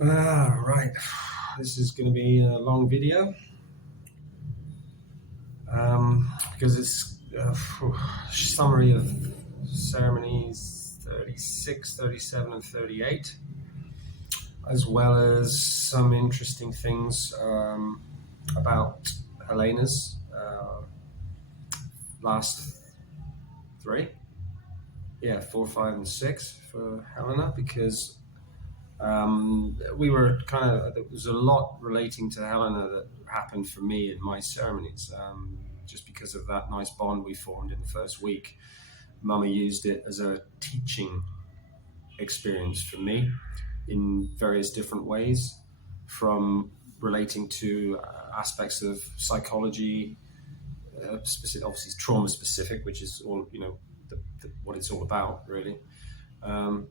Right, this is going to be a long video because it's a summary of ceremonies 36, 37, and 38, as well as some interesting things about Helena's last three. 4, 5, and 6 for Helena, because there was a lot relating to Helena that happened for me in my ceremonies, just because of that nice bond we formed in the first week. Mama used it as a teaching experience for me in various different ways, from relating to aspects of psychology, specific, obviously trauma specific, which is all, what it's all about, really.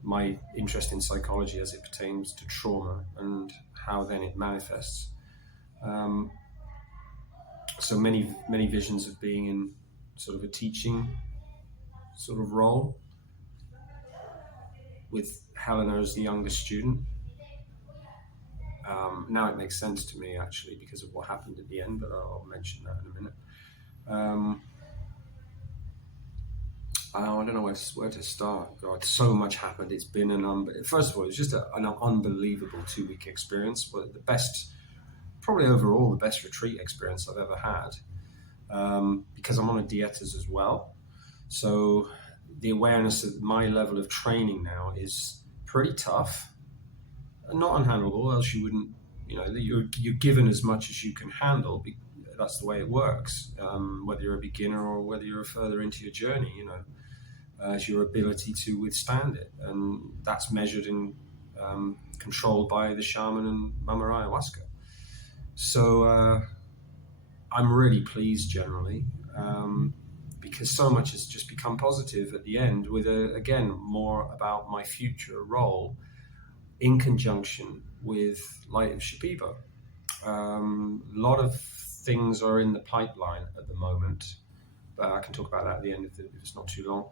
My interest in psychology as it pertains to trauma and how then it manifests. So many visions of being in sort of a teaching sort of role, with Helena as the youngest student. Now it makes sense to me, actually, because of what happened at the end, but I'll mention that in a minute. I don't know where to start. God, so much happened. It's been first of all, it was just an unbelievable 2-week experience, but probably overall the best retreat experience I've ever had, because I'm on a Dietas as well. So the awareness of my level of training now is pretty tough, not unhandleable, else you wouldn't, you're given as much as you can handle. That's the way it works, whether you're a beginner or whether you're further into your journey, as your ability to withstand it. And that's measured and controlled by the shaman and Mama Ayahuasca. So I'm really pleased generally, because so much has just become positive at the end, with, again, more about my future role in conjunction with Light of Shipibo. A lot of things are in the pipeline at the moment, but I can talk about that at the end if it's not too long.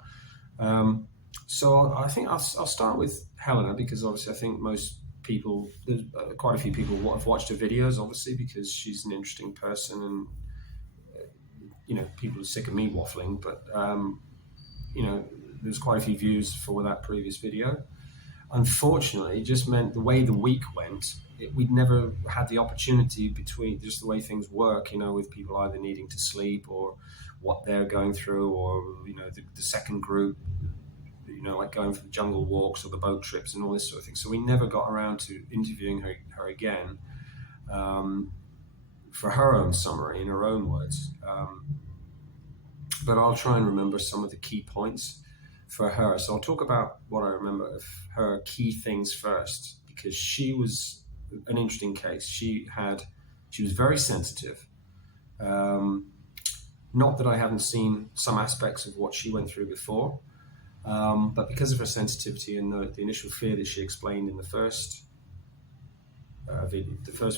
So I think I'll start with Helena, because obviously I think most people, there's quite a few people have watched her videos, obviously, because she's an interesting person, and people are sick of me waffling, but there's quite a few views for that previous video. Unfortunately, it just meant the way the week went, we'd never had the opportunity, between just the way things work, with people either needing to sleep or what they're going through, or, the second group, like going for the jungle walks or the boat trips and all this sort of thing. So we never got around to interviewing her again, for her own summary, in her own words. But I'll try and remember some of the key points for her. So I'll talk about what I remember of her key things first, because she was an interesting case. She was very sensitive. Not that I haven't seen some aspects of what she went through before, but because of her sensitivity and the initial fear that she explained in the first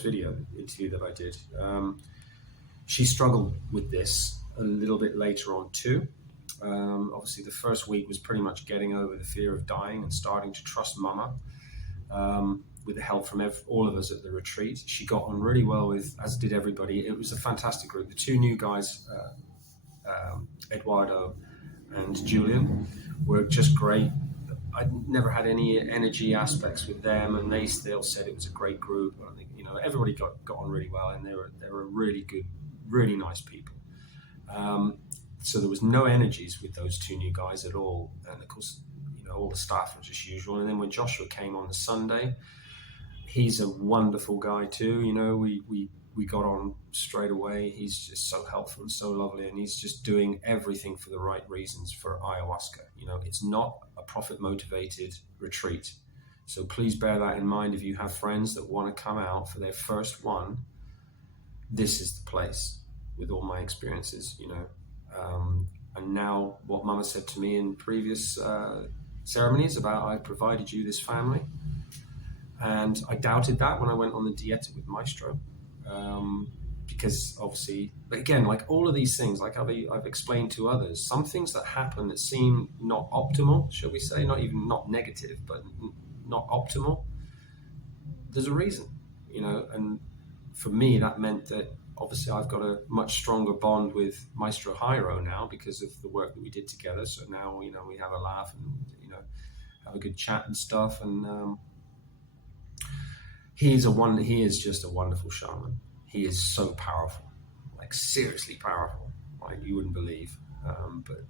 video interview that I did, she struggled with this a little bit later on too. Obviously the first week was pretty much getting over the fear of dying and starting to trust Mama, with the help from all of us at the retreat. She got on really well with, as did everybody. It was a fantastic group. The two new guys, Eduardo and Julian, were just great. I never had any energy aspects with them, and they still said it was a great group. I think, everybody got on really well, and they were really good, really nice people. So there was no energies with those two new guys at all. And of course, all the staff were just usual. And then when Joshua came on the Sunday, he's a wonderful guy too. We got on straight away. He's just so helpful and so lovely. And he's just doing everything for the right reasons for ayahuasca. It's not a profit motivated retreat. So please bear that in mind. If you have friends that want to come out for their first one, this is the place, with all my experiences, and now what Mama said to me in previous ceremonies about, I provided you this family. And I doubted that when I went on the Dieta with Maestro, because obviously, again, like all of these things, like I've explained to others, some things that happen that seem not optimal, shall we say, not negative, but not optimal, there's a reason, and for me that meant that obviously I've got a much stronger bond with Maestro Jairo now because of the work that we did together. So now, we have a laugh and, have a good chat and stuff. And he is just a wonderful shaman. He is so powerful, like seriously powerful, like you wouldn't believe. But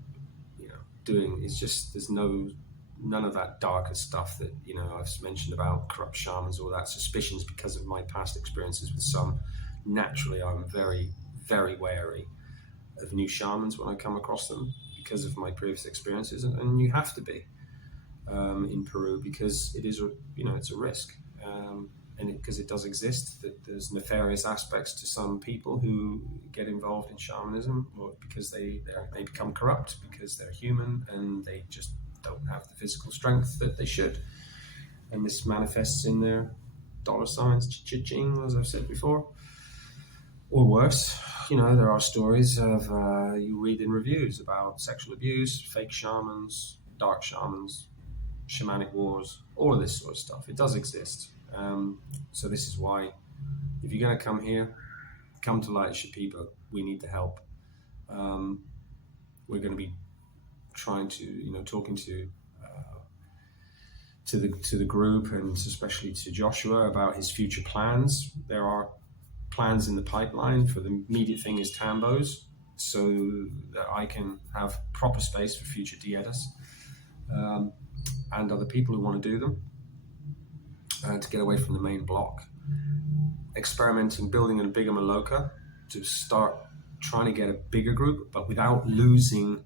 doing is just none of that darker stuff that I've mentioned about corrupt shamans, all that suspicions because of my past experiences with some. Naturally, I'm very, very wary of new shamans when I come across them because of my previous experiences, and you have to be in Peru because it is it's a risk, and because it does exist that there's nefarious aspects to some people who get involved in shamanism, or because they become corrupt because they're human and they just don't have the physical strength that they should, and this manifests in their dollar signs, cha-ching, as I've said before. Or worse, there are stories of you read in reviews about sexual abuse, fake shamans, dark shamans, shamanic wars, all of this sort of stuff. It does exist. So this is why, if you're going to come here, come to Light Shapiba. We need the help. We're going to be trying to, talking to the group, and especially to Joshua about his future plans. There are plans in the pipeline. For the immediate thing is Tambos, so that I can have proper space for future dietas and other people who want to do them, to get away from the main block. Experimenting, building a bigger Maloka to start trying to get a bigger group, but without losing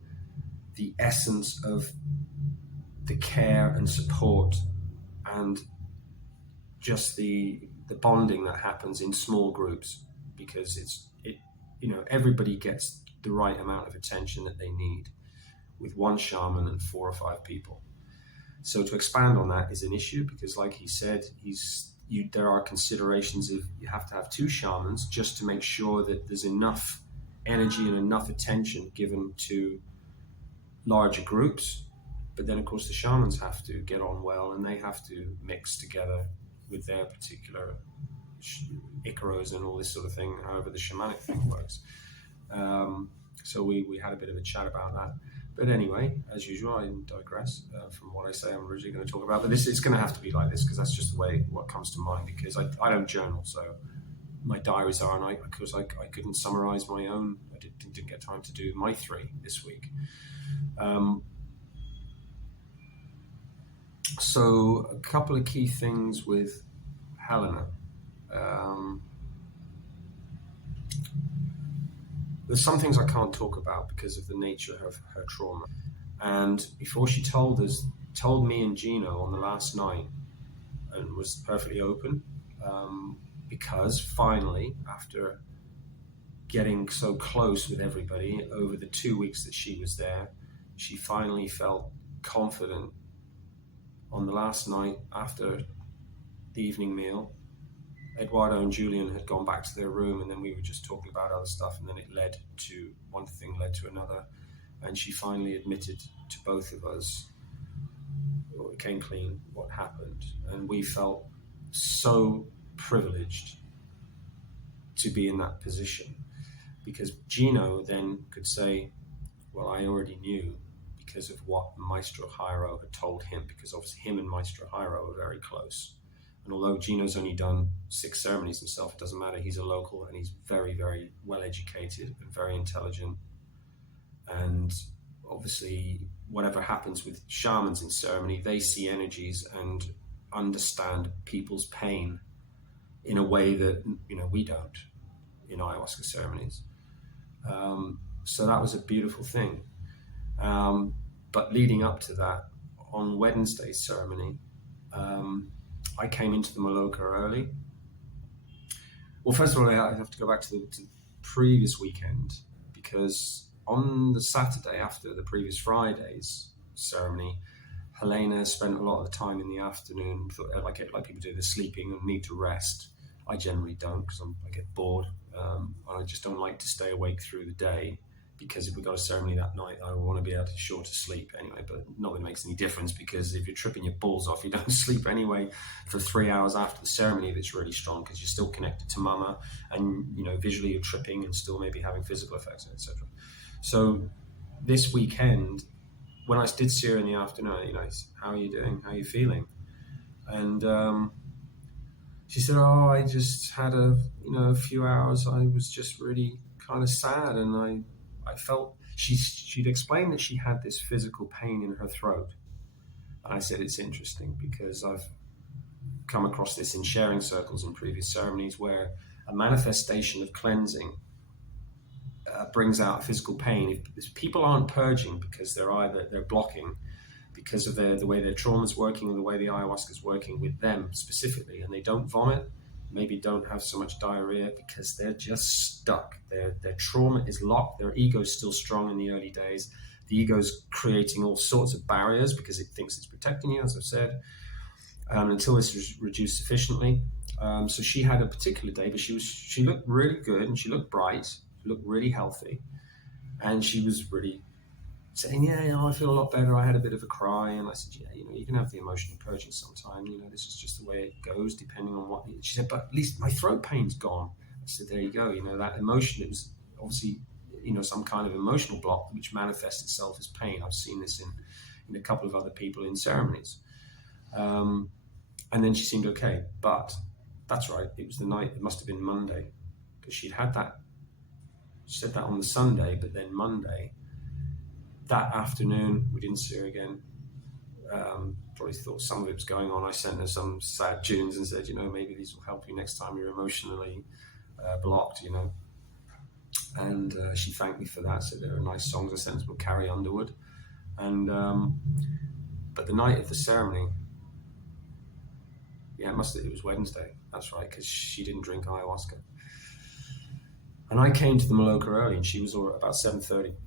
the essence of the care and support and just the bonding that happens in small groups, because everybody gets the right amount of attention that they need with one shaman and 4 or 5 people. So to expand on that is an issue, because like he said, there are considerations of you have to have 2 shamans just to make sure that there's enough energy and enough attention given to larger groups. But then of course the shamans have to get on well, and they have to mix together with their particular Icaros and all this sort of thing, however the shamanic thing works. So we had a bit of a chat about that. But anyway, as usual, I digress from what I say I'm originally going to talk about. But it's going to have to be like this, because that's just the way what comes to mind, because I don't journal, so my diaries are, and I couldn't summarize my own. I didn't get time to do my 3 this week. So a couple of key things with Helena. There's some things I can't talk about because of the nature of her trauma. And before she told me and Gino on the last night, and was perfectly open, because finally, after getting so close with everybody over the 2 weeks that she was there, she finally felt confident on the last night after the evening meal. Eduardo and Julian had gone back to their room, and then we were just talking about other stuff, and then one thing led to another, and she finally admitted to both of us, or it came clean, what happened. And we felt so privileged to be in that position, because Gino then could say, well, I already knew because of what Maestro Jairo had told him, because obviously him and Maestro Jairo are very close. And although Gino's only done 6 ceremonies himself, it doesn't matter. He's a local, and he's very, very well educated and very intelligent. And obviously, whatever happens with shamans in ceremony, they see energies and understand people's pain in a way that we don't in ayahuasca ceremonies. So that was a beautiful thing. But leading up to that, on Wednesday's ceremony, I came into the Maloka early. Well, first of all, I have to go back to the previous weekend, because on the Saturday after the previous Friday's ceremony, Helena spent a lot of the time in the afternoon, like people do, they're sleeping and need to rest. I generally don't, because I get bored. I just don't like to stay awake through the day, because if we got a ceremony that night, I want to be able to sure to sleep anyway, but not that it makes any difference, because if you're tripping your balls off, you don't sleep anyway for 3 hours after the ceremony if it's really strong, because you're still connected to mama, and visually you're tripping and still maybe having physical effects, etc. So this weekend, when I did see her in the afternoon, how are you doing? How are you feeling? And she said, "Oh, I just had a few hours. I was just really kind of sad, and I felt." She'd explained that she had this physical pain in her throat, and I said, "It's interesting because I've come across this in sharing circles in previous ceremonies where a manifestation of cleansing brings out physical pain. If people aren't purging because they're blocking because of the way their trauma is working or the way the ayahuasca is working with them specifically, and they don't vomit, maybe don't have so much diarrhea because they're just stuck. Their trauma is locked. Their ego is still strong in the early days. The ego is creating all sorts of barriers because it thinks it's protecting you, as I've said, until it's reduced sufficiently. So she had a particular day, but she looked really good, and she looked bright, she looked really healthy, and she was really saying, "Yeah, I feel a lot better. I had a bit of a cry." And I said, "Yeah, you can have the emotional purging sometime. This is just the way it goes, depending on what." She said, "But at least my throat pain's gone." I said, "There you go. That emotion, it was obviously, some kind of emotional block which manifests itself as pain. I've seen this in a couple of other people in ceremonies." And then she seemed okay. But that's right. It was the night, it must have been Monday, because she'd had that, she said that on the Sunday, but then Monday, that afternoon, we didn't see her again. Probably thought some of it was going on. I sent her some sad tunes and said, maybe these will help you next time you're emotionally blocked, And she thanked me for that. Said there are nice songs. I sent them Carrie Underwood. And but the night of the ceremony, it was Wednesday. That's right, because she didn't drink ayahuasca. And I came to the Maloka early, and she was about 7:30.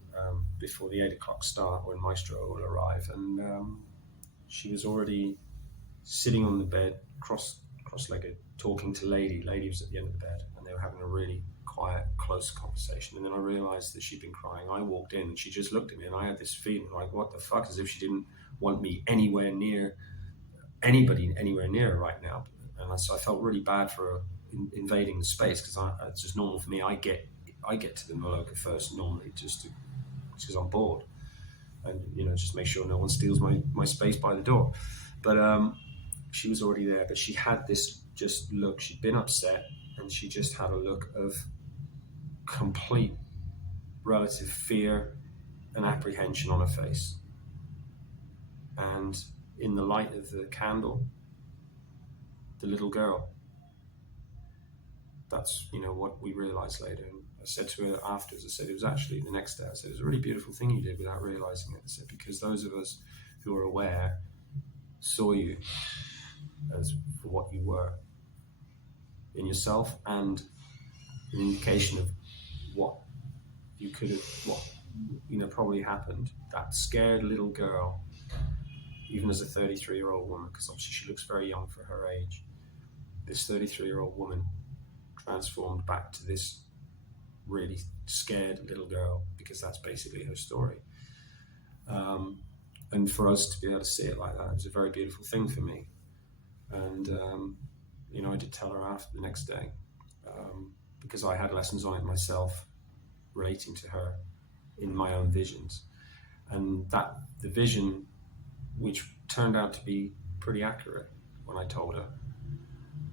Before the 8 o'clock start, when Maestro will arrive, and she was already sitting on the bed, cross-legged, talking to Lady. Lady was at the end of the bed, and they were having a really quiet, close conversation. And then I realized that she'd been crying. I walked in, and she just looked at me, and I had this feeling like, what the fuck, as if she didn't want me anywhere near anybody anywhere near her right now. And so I felt really bad for her invading the space, because it's just normal for me. I get to the Maloka first normally, just because I'm bored, and just make sure no one steals my space by the door. But she was already there, but she had this just look. She'd been upset, and she just had a look of complete relative fear and apprehension on her face. And in the light of the candle, the little girl, that's what we realized later. And I said to her afterwards, I said, it was actually the next day, I said, it was a really beautiful thing you did without realizing it. I said, because those of us who are aware saw you as for what you were in yourself, and an indication of what you could have, what probably happened. That scared little girl, even as a 33-year-old woman, because obviously she looks very young for her age, this 33-year-old woman transformed back to this really scared little girl, because that's basically her story. And for us to be able to see it like that, it was a very beautiful thing for me. And I did tell her after the next day, because I had lessons on it myself relating to her in my own visions, and that the vision, which turned out to be pretty accurate when I told her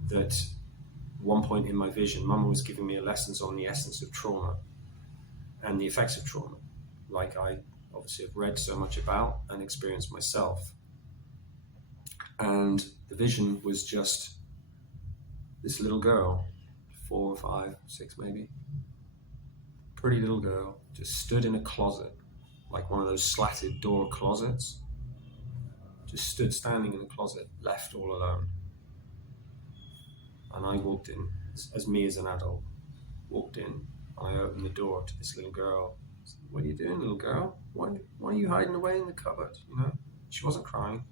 that one point in my vision, Mama was giving me lessons on the essence of trauma and the effects of trauma, like I obviously have read so much about and experienced myself. And the vision was just this little girl, 4, 5, 6 maybe, pretty little girl, just stood in a closet, like one of those slatted door closets, just stood standing in the closet, left all alone. And I walked in, as me as an adult, walked in, and I opened the door to this little girl. I said, "What are you doing, little girl? Why are you hiding away in the cupboard?" She wasn't crying,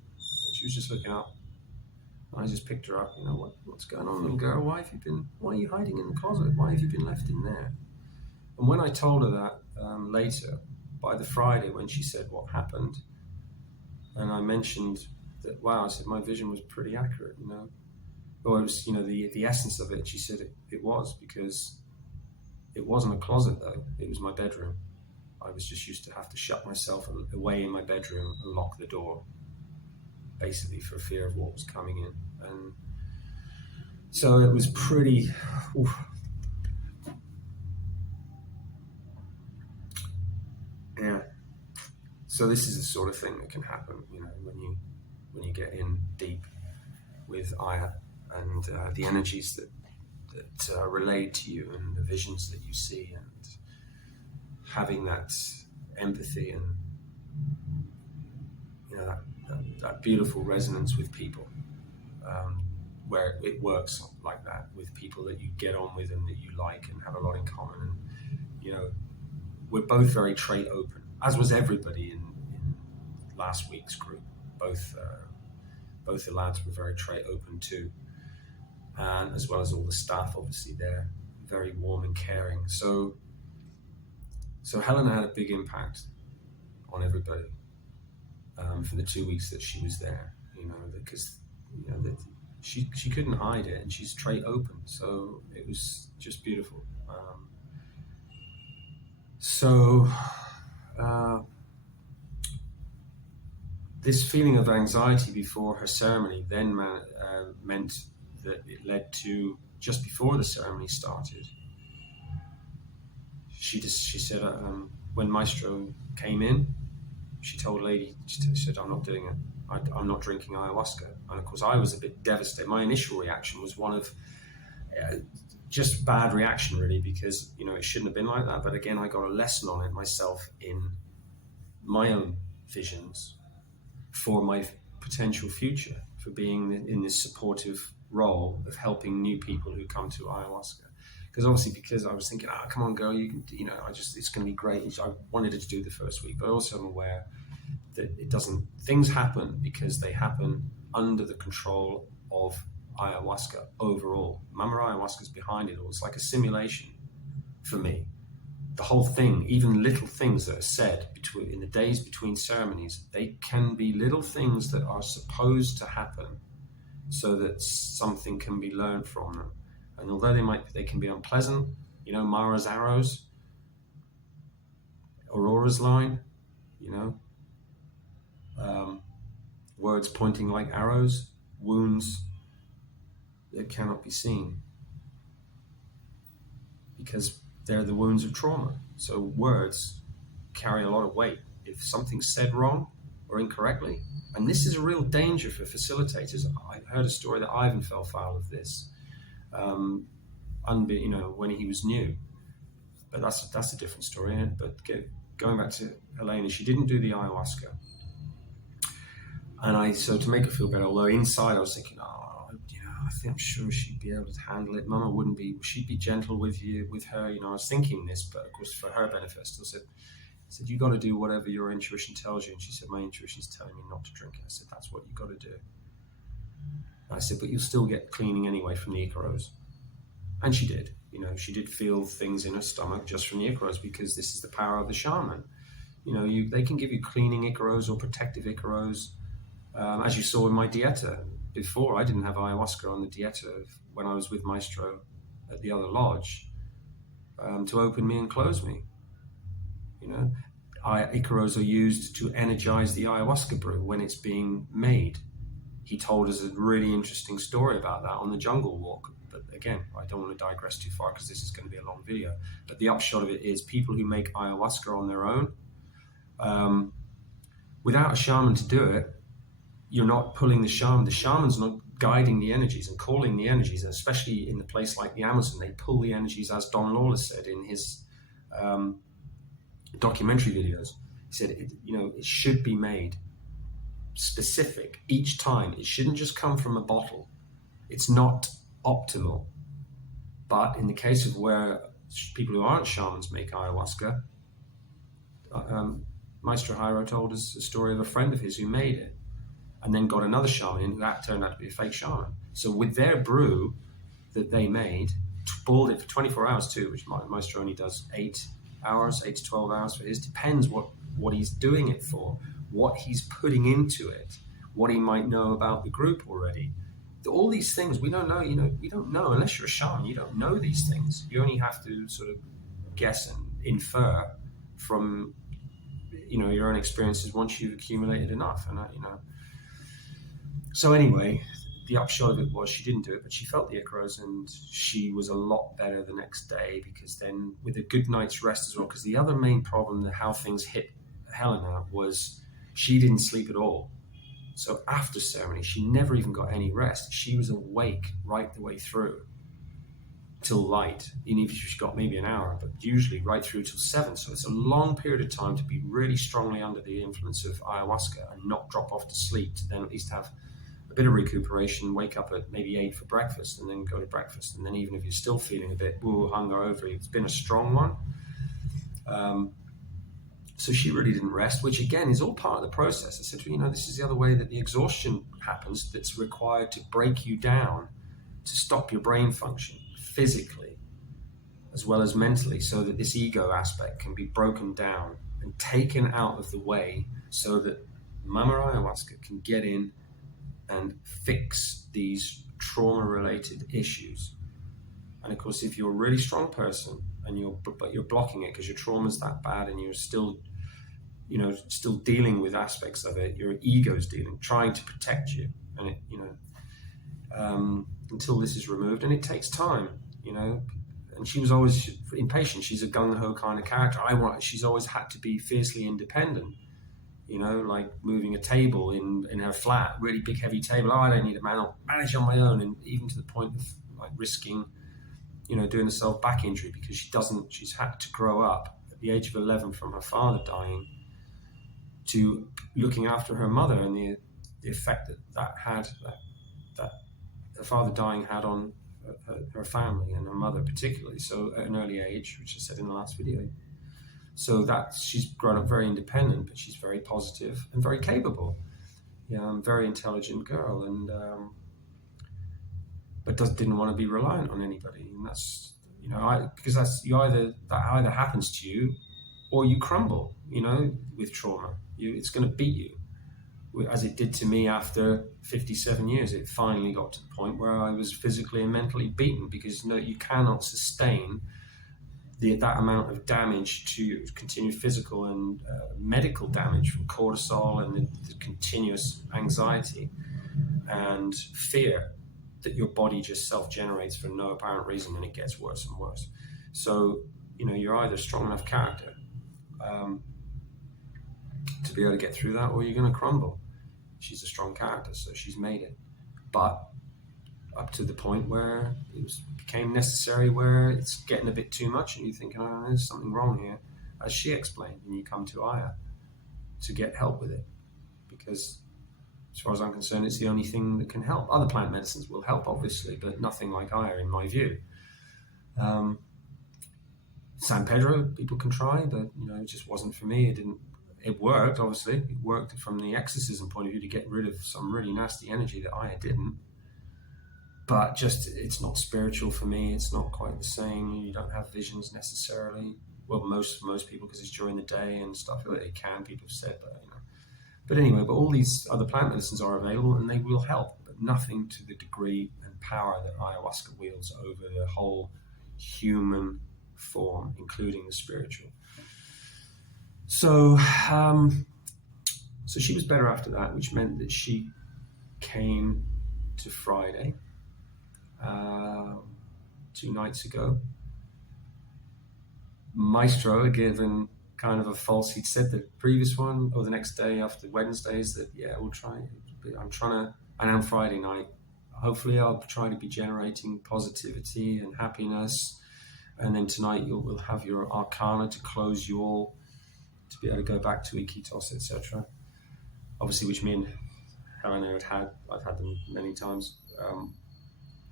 she was just looking up. And I just picked her up, what's going on, little girl? Why are you hiding in the closet? Why have you been left in there? And when I told her that later, by the Friday when she said what happened, and I mentioned that, wow, I said my vision was pretty accurate, Or it was, the essence of it. She said it was, because it wasn't a closet though. It was my bedroom. I was just used to have to shut myself away in my bedroom and lock the door, basically for fear of what was coming in. And so it was pretty. Oof. Yeah. So this is the sort of thing that can happen, when you get in deep with Aya and the energies that relate to you and the visions that you see, and having that empathy and that beautiful resonance with people, where it works like that with people that you get on with and that you like and have a lot in common. And we're both very trait open, as was everybody in last week's group. Both the lads were very trait open too, and as well as all the staff. Obviously, they're very warm and caring. So Helena had a big impact on everybody for the 2 weeks that she was there. Because she couldn't hide it, and she's trait open. So it was just beautiful. This feeling of anxiety before her ceremony then meant that it led to, just before the ceremony started, she said when Maestro came in, she told Lady, she said, I'm not doing it. I'm not drinking ayahuasca. And of course I was a bit devastated. My initial reaction was one of just bad reaction, really, because it shouldn't have been like that. But again, I got a lesson on it myself in my own visions for my potential future, for being in this supportive role of helping new people who come to ayahuasca. Because I was thinking, come on, girl, you can, it's going to be great. I wanted her to do the first week, but also I'm aware that things happen because they happen under the control of ayahuasca overall. Mama ayahuasca's behind it all. It's like a simulation for me. The whole thing, even little things that are said in the days between ceremonies, they can be little things that are supposed to happen so that something can be learned from them. And although they can be unpleasant, Mara's arrows, Aurora's line, words pointing like arrows, wounds that cannot be seen, because they're the wounds of trauma. So words carry a lot of weight. If something's said wrong or incorrectly, and this is a real danger for facilitators. I heard a story that Ivan fell foul of this, when he was new. But that's a different story. But going back to Helena, she didn't do the ayahuasca, and so to make her feel better, although inside I was thinking, I'm sure she'd be able to handle it. Mama wouldn't be. She'd be gentle with her. I was thinking this, but of course for her benefit, I still said, you got to do whatever your intuition tells you. And she said, my intuition's telling me not to drink it. I said, that's what you got to do. And I said, but you'll still get cleaning anyway from the Icaros. And she did. She did feel things in her stomach just from the Icaros, because this is the power of the shaman. They can give you cleaning Icaros or protective Icaros. As you saw in my Dieta. Before, I didn't have ayahuasca on the Dieta when I was with Maestro at the other lodge to open me and close me. Icaros are used to energize the ayahuasca brew when it's being made. He told us a really interesting story about that on the jungle walk. But again, I don't want to digress too far because this is going to be a long video. But the upshot of it is, people who make ayahuasca on their own, without a shaman to do it, you're not pulling the shaman. The shaman's not guiding the energies and calling the energies, and especially in a place like the Amazon, they pull the energies, as Don Lawless said in his documentary videos. He said, it should be made specific each time. It shouldn't just come from a bottle. It's not optimal. But in the case of where people who aren't shamans make ayahuasca, Maestro Jairo told us a story of a friend of his who made it, and then got another shaman in who turned out to be a fake shaman. So with their brew that they made, balled it for 24 hours too, which my maestro only does 8 hours, 8 to 12 hours for his. Depends what he's doing it for, what he's putting into it, what he might know about the group already. All these things we don't know. We don't know unless you're a shaman. You don't know these things. You only have to sort of guess and infer from your own experiences once you've accumulated enough. And so anyway, the upshot of it was she didn't do it, but she felt the ichros, and she was a lot better the next day, because then with a good night's rest as well, because the other main problem, how things hit Helena, was she didn't sleep at all. So after ceremony, she never even got any rest. She was awake right the way through till light, even if she got maybe an hour, but usually right through till 7. So it's a long period of time to be really strongly under the influence of ayahuasca and not drop off to sleep, to then at least have a bit of recuperation, wake up at maybe 8 for breakfast, and then go to breakfast. And then even if you're still feeling a bit hungover, it's been a strong one. So she really didn't rest, which again is all part of the process. I said to her, this is the other way that the exhaustion happens, that's required to break you down, to stop your brain function physically as well as mentally, so that this ego aspect can be broken down and taken out of the way, so that Mama Ayahuasca can get in and fix these trauma-related issues. And of course, if you're a really strong person and you're blocking it because your trauma's that bad, and you're still dealing with aspects of it, your ego's trying to protect you, and it, until this is removed, and it takes time, And she was always impatient. She's a gung-ho kind of character. She's always had to be fiercely independent. Like moving a table in her flat, really big, heavy table. I don't need a man. I'll manage on my own. And even to the point of like risking, doing herself back injury, because she's had to grow up at the age of 11 from her father dying to looking after her mother, and the effect that her father dying had on her family and her mother particularly. So at an early age, which I said in the last video. So that she's grown up very independent, but she's very positive and very capable. Very intelligent girl, and but didn't want to be reliant on anybody. And that's because that either happens to you, or you crumble. With trauma, it's going to beat you, as it did to me after 57 years. It finally got to the point where I was physically and mentally beaten, because you cannot sustain that amount of damage to continued physical and medical damage from cortisol and the continuous anxiety and fear that your body just self-generates for no apparent reason, and it gets worse and worse. So, you're either strong enough character to be able to get through that, or you're going to crumble. She's a strong character, so she's made it. But up to the point where it became necessary, where it's getting a bit too much, and you think, there's something wrong here, as she explained, and you come to Aya to get help with it, because as far as I'm concerned, it's the only thing that can help. Other plant medicines will help, obviously, but nothing like Aya, in my view. San Pedro, people can try, but it just wasn't for me. It worked, obviously. It worked from the exorcism point of view to get rid of some really nasty energy that Aya didn't. But it's not spiritual for me. It's not quite the same. You don't have visions necessarily. Well, most people, because it's during the day and stuff. It can, people have said, but anyway. But all these other plant medicines are available, and they will help, but nothing to the degree and power that ayahuasca wields over the whole human form, including the spiritual. So she was better after that, which meant that she came to Friday, 2 nights ago. Maestro had given kind of a false, he'd said the previous one, or the next day after Wednesdays, that we'll try. I'm trying to, and on Friday night, hopefully I'll try to be generating positivity and happiness. And then tonight we'll have your arcana to close you all, to be able to go back to Iquitos, etc. Obviously, which me and Helena I've had them many times.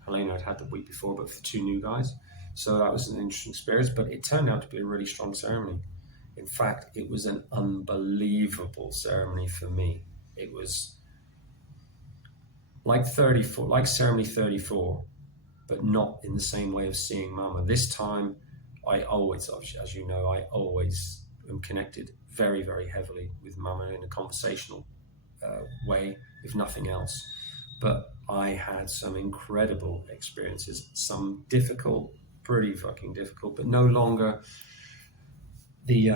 Helena had had the week before, but for the 2 new guys. So that was an interesting experience, but it turned out to be a really strong ceremony. In fact, it was an unbelievable ceremony for me. It was like ceremony 34, but not in the same way of seeing Mama. This time, I always, as you know, I always am connected very, very heavily with Mama in a conversational way, if nothing else. But I had some incredible experiences, some difficult, pretty fucking difficult, but no longer the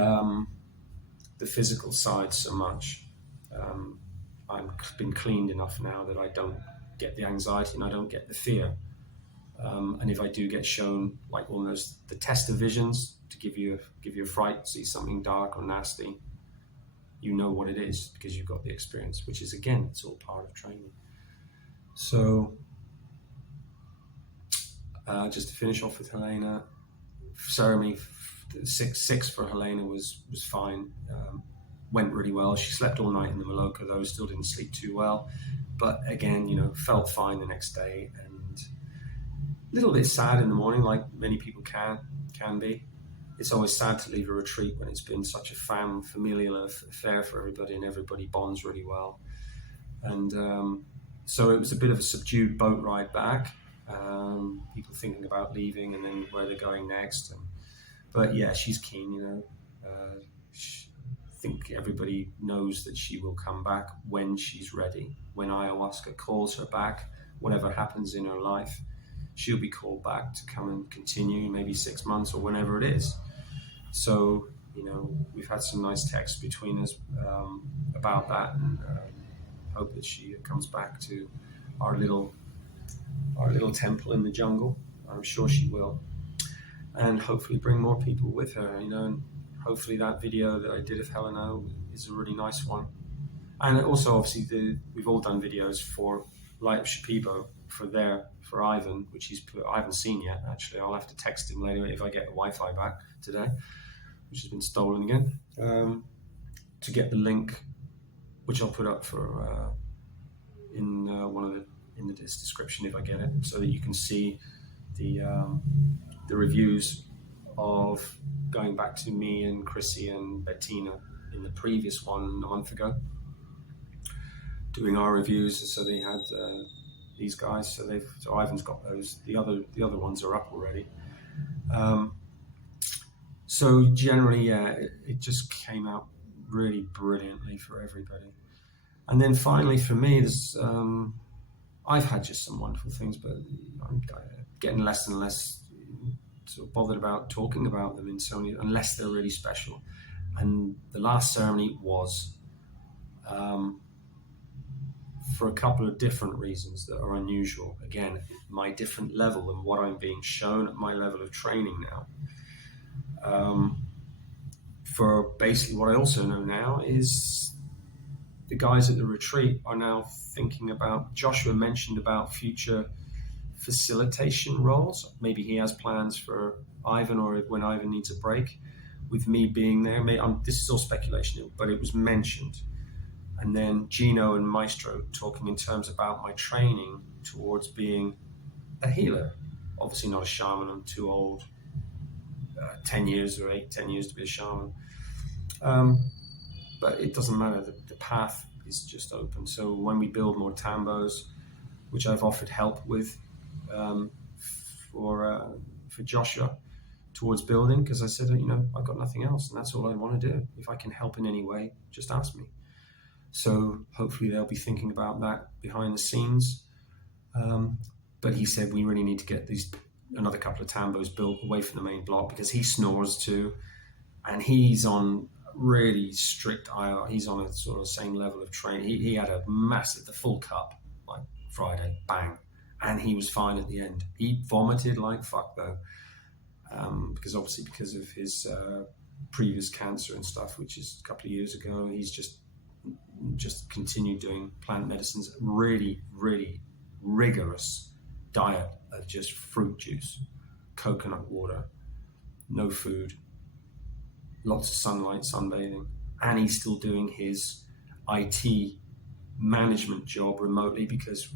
physical side so much. I've been cleaned enough now that I don't get the anxiety and I don't get the fear. And if I do get shown like almost the test of visions to give you a fright, see something dark or nasty, you know what it is because you've got the experience, which is, again, it's all part of training. So just to finish off with Helena, ceremony 6 for Helena was fine. Went really well. She slept all night in the Maloka, though still didn't sleep too well. But again, felt fine the next day, and a little bit sad in the morning, like many people can be. It's always sad to leave a retreat when it's been such a familial affair for everybody, and everybody bonds really well. And so it was a bit of a subdued boat ride back. People thinking about leaving and then where they're going next. But yeah, she's keen. I think everybody knows that she will come back when she's ready. When ayahuasca calls her back, whatever happens in her life, she'll be called back to come and continue, maybe 6 months or whenever it is. So, we've had some nice texts between us about that, and hope that she comes back to our little temple in the jungle. I'm sure she will, and hopefully bring more people with her. And hopefully that video that I did of Helena is a really nice one. And also, obviously, we've all done videos for Light of Shipibo for Ivan, which he's put. I haven't seen yet, actually. I'll have to text him later if I get the Wi-Fi back today, which has been stolen again, to get the link, which I'll put up for in the description if I get it, so that you can see the reviews of going back to me and Chrissy and Bettina in the previous one a month ago, doing our reviews. So they had these guys, so Ivan's got those. The other ones are up already. So generally, yeah, it just came out really brilliantly for everybody. And then finally for me, there's I've had just some wonderful things, but I'm getting less and less sort of bothered about talking about them in ceremony unless they're really special. And the last ceremony was for a couple of different reasons that are unusual. Again, my different level and what I'm being shown at my level of training now. For basically what I also know now is the guys at the retreat are now thinking about, Joshua mentioned about future facilitation roles. Maybe he has plans for Ivan, or when Ivan needs a break, with me being there. This is all speculation, but it was mentioned. And then Gino and Maestro talking in terms about my training towards being a healer. Obviously not a shaman, I'm too old, 10 years to be a shaman. But it doesn't matter, the path is just open. So when we build more tambos, which I've offered help with for Joshua towards building, because I said, I've got nothing else, and that's all I want to do. If I can help in any way, just ask me. So hopefully they'll be thinking about that behind the scenes. But he said we really need to get another couple of tambos built away from the main block, because he snores too, and he's on really strict IR. He's on a sort of same level of training. He had a massive, the full cup, like Friday, bang, and he was fine at the end. He vomited like fuck though, because of his previous cancer and stuff, which is a couple of years ago. He's just continued doing plant medicines, really, really rigorous diet of just fruit juice, coconut water, no food, lots of sunlight, sunbathing, and he's still doing his IT management job remotely, because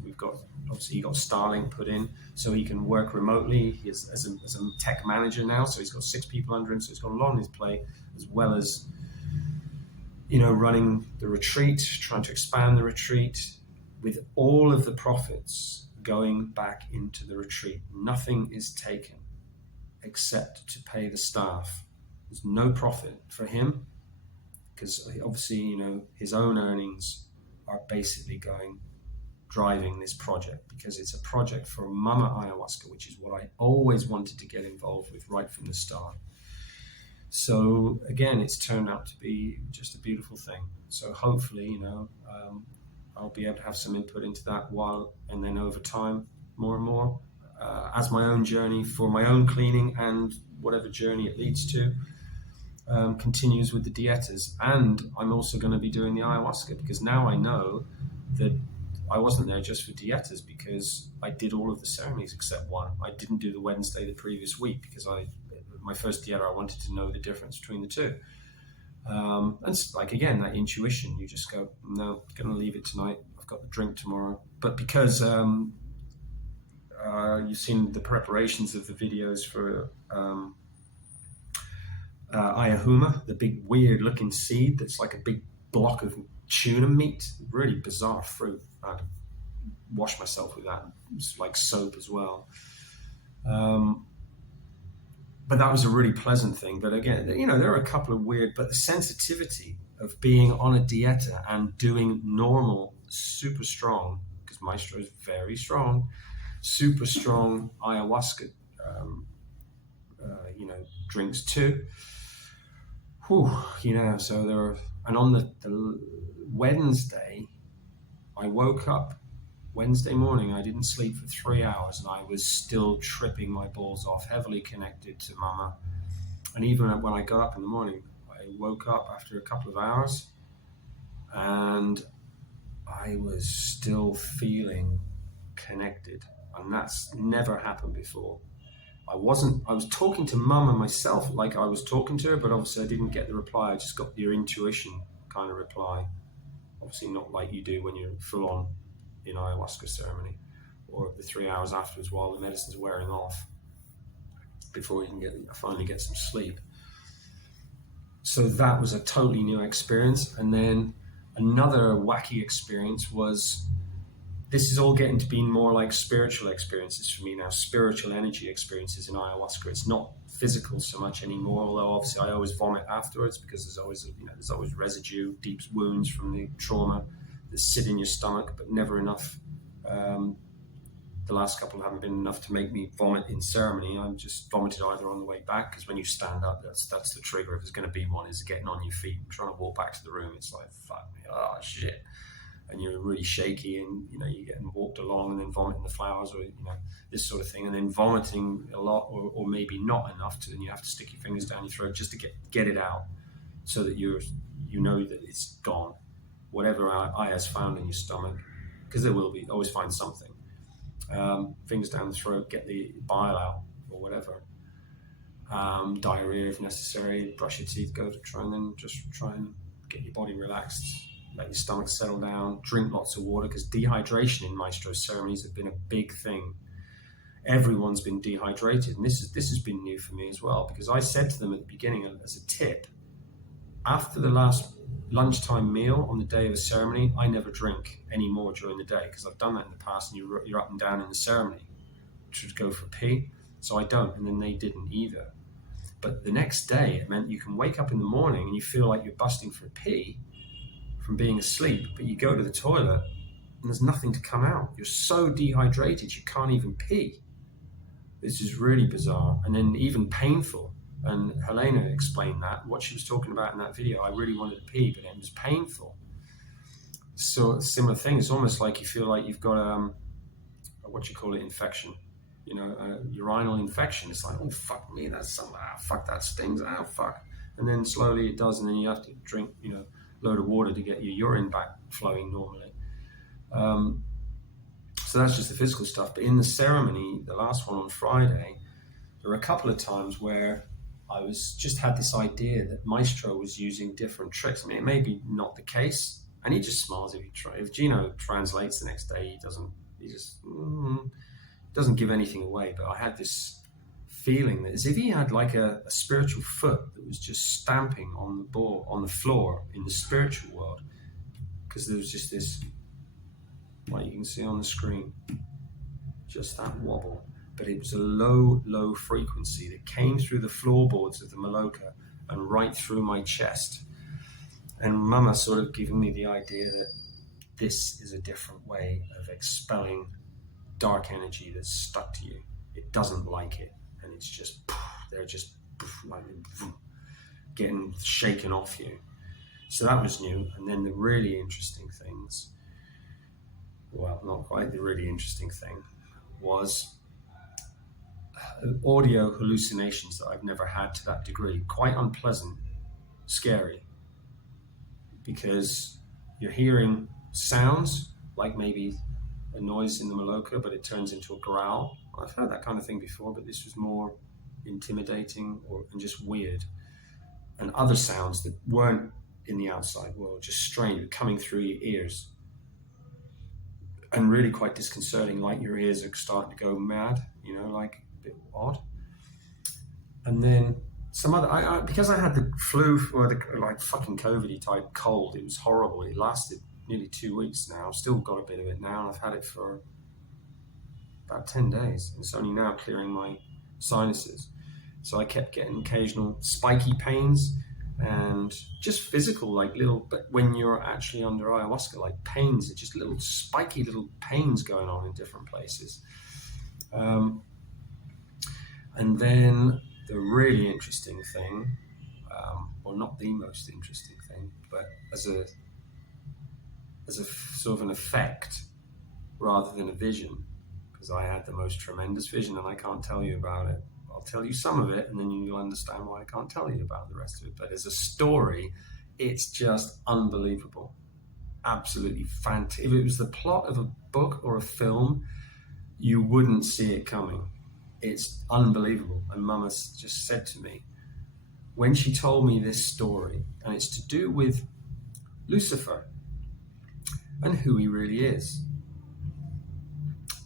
he got Starlink put in so he can work remotely. He is as a tech manager now, so he's got 6 people under him, so he's got a lot on his plate, as well as running the retreat, trying to expand the retreat, with all of the profits going back into the retreat. Nothing is taken except to pay the staff. There's no profit for him, because obviously, his own earnings are basically driving this project, because it's a project for Mama Ayahuasca, which is what I always wanted to get involved with right from the start. So again, it's turned out to be just a beautiful thing. So hopefully, I'll be able to have some input into that and then over time, more and more, as my own journey for my own cleaning and whatever journey it leads to, continues with the dietas. And I'm also going to be doing the ayahuasca, because now I know that I wasn't there just for dietas, because I did all of the ceremonies except one. I didn't do the Wednesday the previous week, because my first dieta, I wanted to know the difference between the two. And it's like, again, that intuition, you just go, no, I'm going to leave it tonight. I've got the drink tomorrow. But because you've seen the preparations of the videos for ayahuma, the big weird looking seed that's like a big block of tuna meat, really bizarre fruit. I'd wash myself with that. It's like soap as well. But that was a really pleasant thing. But again, there are a couple of weird, but the sensitivity of being on a dieta and doing normal, super strong, because Maestro is very strong, super strong ayahuasca, drinks too. Whew, so there are, and on the Wednesday, I woke up Wednesday morning, I didn't sleep for 3 hours, and I was still tripping my balls off, heavily connected to Mama. And even when I got up in the morning, I woke up after a couple of hours, and I was still feeling connected. And that's never happened before. I was talking to Mama myself, like I was talking to her, but obviously I didn't get the reply. I just got your intuition kind of reply. Obviously not like you do when you're full on in ayahuasca ceremony, or the 3 hours afterwards while the medicine's wearing off, before you can finally get some sleep. So that was a totally new experience. And then another wacky experience was, this is all getting to be more like spiritual experiences for me now, spiritual energy experiences in ayahuasca. It's not physical so much anymore, although obviously I always vomit afterwards, because there's always residue, deep wounds from the trauma that sit in your stomach, but never enough. The last couple haven't been enough to make me vomit in ceremony. I'm just vomited either on the way back, because when you stand up, that's the trigger. If there's going to be one, is getting on your feet and trying to walk back to the room. It's like, fuck me, oh shit. And you're really shaky, and you're getting walked along and then vomiting the flowers, or this sort of thing, and then vomiting a lot, or maybe not enough and you have to stick your fingers down your throat just to get it out, so that you know that it's gone. Whatever Aya's found in your stomach, because there will be, always find something. Fingers down the throat, get the bile out, or whatever. Diarrhea if necessary. Brush your teeth, go to try and get your body relaxed. Let your stomach settle down. Drink lots of water, because dehydration in Maestro ceremonies have been a big thing. Everyone's been dehydrated, and this has been new for me as well, because I said to them at the beginning as a tip, after the last lunchtime meal on the day of a ceremony, I never drink anymore during the day, because I've done that in the past, and you're up and down in the ceremony to go for pee, so I don't, and then they didn't either. But the next day, it meant you can wake up in the morning and you feel like you're busting for a pee from being asleep, but you go to the toilet and there's nothing to come out. You're so dehydrated you can't even pee. This is really bizarre, and then even painful. And Helena explained that, what she was talking about in that video. I really wanted to pee, but it was painful. So a similar thing. It's almost like you feel like you've got infection, urinal infection. It's like, oh fuck me, that's something. Fuck, that stings. Fuck. And then slowly it does, and then you have to drink, a load of water to get your urine back flowing normally. So that's just the physical stuff. But in the ceremony, the last one on Friday, there were a couple of times where I had this idea that Maestro was using different tricks. I mean, it may be not the case, and he just smiles if you try. If Gino translates the next day, he doesn't give anything away. But I had this feeling that as if he had like a spiritual foot that was just stamping on the floor in the spiritual world, because there was just this, like you can see on the screen, just that wobble. But it was a low, low frequency that came through the floorboards of the Maloka and right through my chest. And Mama sort of giving me the idea that this is a different way of expelling dark energy that's stuck to you. It doesn't like it, and it's just, they're just like getting shaken off you. So that was new. And then the really interesting things, well, not quite the really interesting thing, was audio hallucinations that I've never had to that degree. Quite unpleasant, scary, because you're hearing sounds like maybe a noise in the Maloka, but it turns into a growl. I've heard that kind of thing before, but this was more intimidating and just weird. And other sounds that weren't in the outside world, just strange, coming through your ears. And really quite disconcerting, like your ears are starting to go mad, like a bit odd. And then some other, because I had the flu or the like fucking COVID-y type cold, it was horrible. It lasted nearly 2 weeks now. I've still got a bit of it now. I've had it for about 10 days. It's only now clearing my sinuses. So I kept getting occasional spiky pains and just physical, like little, but when you're actually under ayahuasca, like pains, it's just little spiky little pains going on in different places. And then the really interesting thing, well, not the most interesting thing, but as a sort of an effect rather than a vision, because I had the most tremendous vision and I can't tell you about it. I'll tell you some of it and then you'll understand why I can't tell you about the rest of it. But as a story, it's just unbelievable. Absolutely fantastic. If it was the plot of a book or a film, you wouldn't see it coming. It's unbelievable. And Mama just said to me, when she told me this story, and it's to do with Lucifer and who he really is.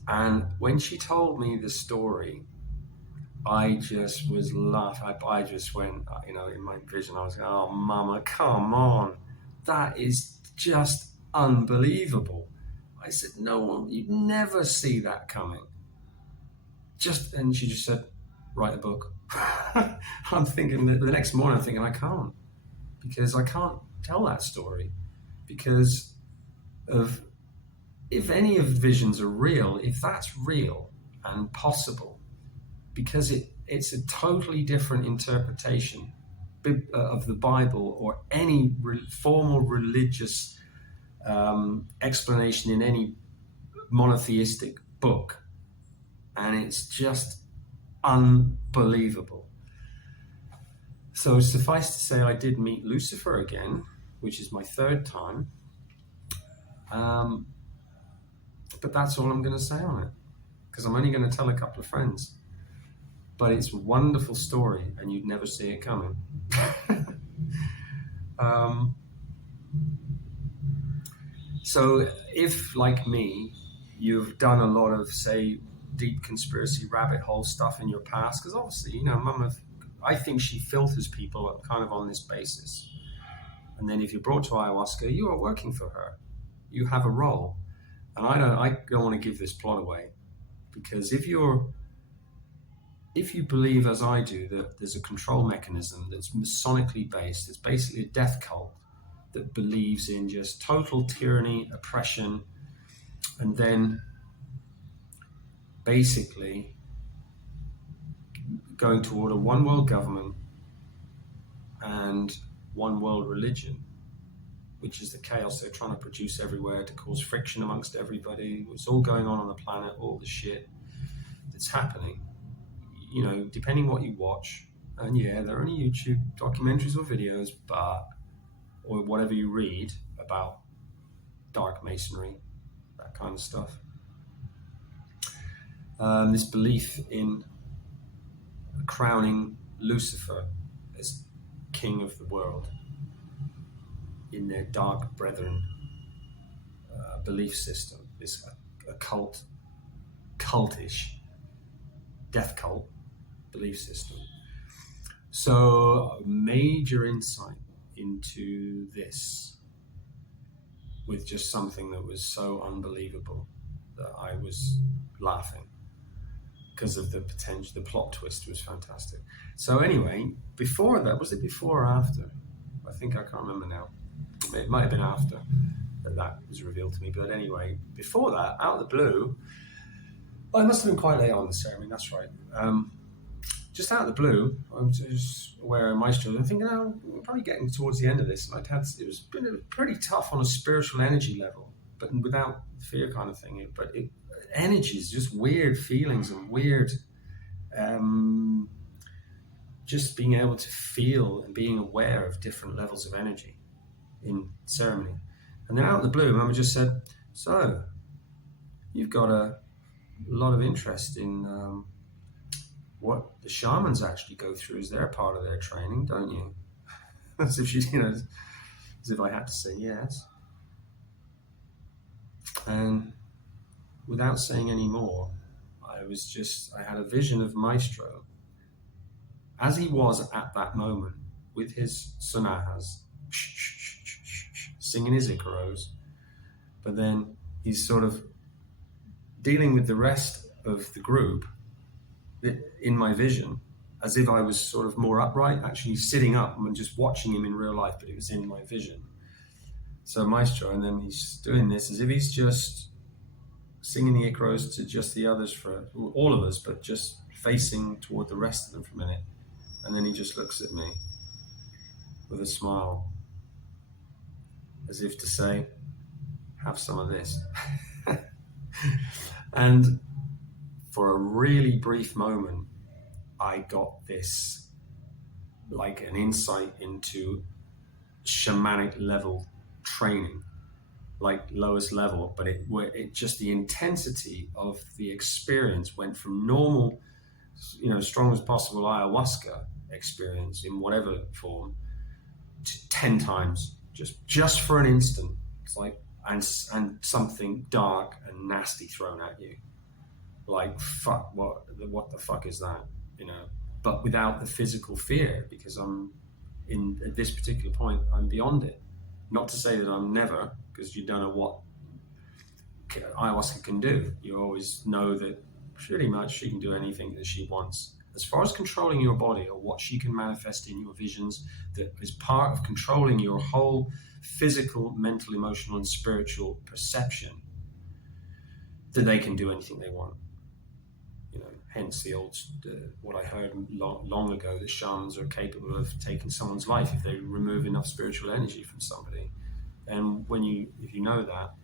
And when she told me the story, I just was laughing. I just went, in my vision, I was going, oh, Mama, come on. That is just unbelievable. I said, no one, you'd never see that coming. And she just said, write a book. I'm thinking, the next morning, I'm thinking, I can't. Because I can't tell that story. Because of, if any of the visions are real, if that's real and possible, because it's a totally different interpretation of the Bible or any formal religious explanation in any monotheistic book. And it's just unbelievable. So suffice to say, I did meet Lucifer again, which is my third time. But that's all I'm going to say on it, because I'm only going to tell a couple of friends. But it's a wonderful story, and you'd never see it coming. So if, like me, you've done a lot of, say, deep conspiracy rabbit hole stuff in your past, because obviously, Mama, I think she filters people kind of on this basis. And then if you're brought to ayahuasca, you are working for her. You have a role. And I don't want to give this plot away, because if you believe, as I do, that there's a control mechanism that's masonically based, it's basically a death cult that believes in just total tyranny, oppression, and then basically going toward a one world government and one world religion, which is the chaos they're trying to produce everywhere to cause friction amongst everybody. It's all going on the planet, all the shit that's happening. Depending what you watch, and there are only YouTube documentaries or videos, or whatever you read about dark masonry, that kind of stuff. This belief in crowning Lucifer as king of the world in their dark brethren belief system, this cultish death cult belief system. So major insight into this with just something that was so unbelievable that I was laughing. because of the potential. The plot twist was fantastic. So anyway, before that, was it before or after? I think I can't remember now. It might have been after that was revealed to me. But anyway, before that, out of the blue, well, it must have been quite late on the ceremony. That's right. Just out of the blue, I'm just aware of Maestro. I'm thinking, oh, we're probably getting towards the end of this. And it was been pretty tough on a spiritual energy level, but without fear kind of thing. But energy is just weird feelings and weird, just being able to feel and being aware of different levels of energy in ceremony. And then out of the blue, Mama just said, so you've got a lot of interest in what the shamans actually go through as their part of their training, don't you? As if she, as if I had to say yes. And without saying any more, I had a vision of Maestro as he was at that moment with his sonahas, singing his Icaros, but then he's sort of dealing with the rest of the group in my vision, as if I was sort of more upright, actually sitting up and just watching him in real life, but it was in my vision. So Maestro, and then he's doing this as if he's just singing the Icaros to just the others, for all of us, but just facing toward the rest of them for a minute. And then he just looks at me with a smile, as if to say, have some of this. And for a really brief moment, I got this, like an insight into shamanic level training, like lowest level, but it just, the intensity of the experience went from normal, strong as possible ayahuasca experience in whatever form to 10 times, just for an instant. It's like, and something dark and nasty thrown at you. Like, fuck, what the fuck is that? But without the physical fear, because at this particular point, I'm beyond it. Not to say that I'm never, because you don't know what ayahuasca can do. You always know that pretty much she can do anything that she wants. As far as controlling your body, or what she can manifest in your visions, that is part of controlling your whole physical, mental, emotional, and spiritual perception, that they can do anything they want. Hence the old, what I heard long ago, that shamans are capable of taking someone's life if they remove enough spiritual energy from somebody. And if you know that,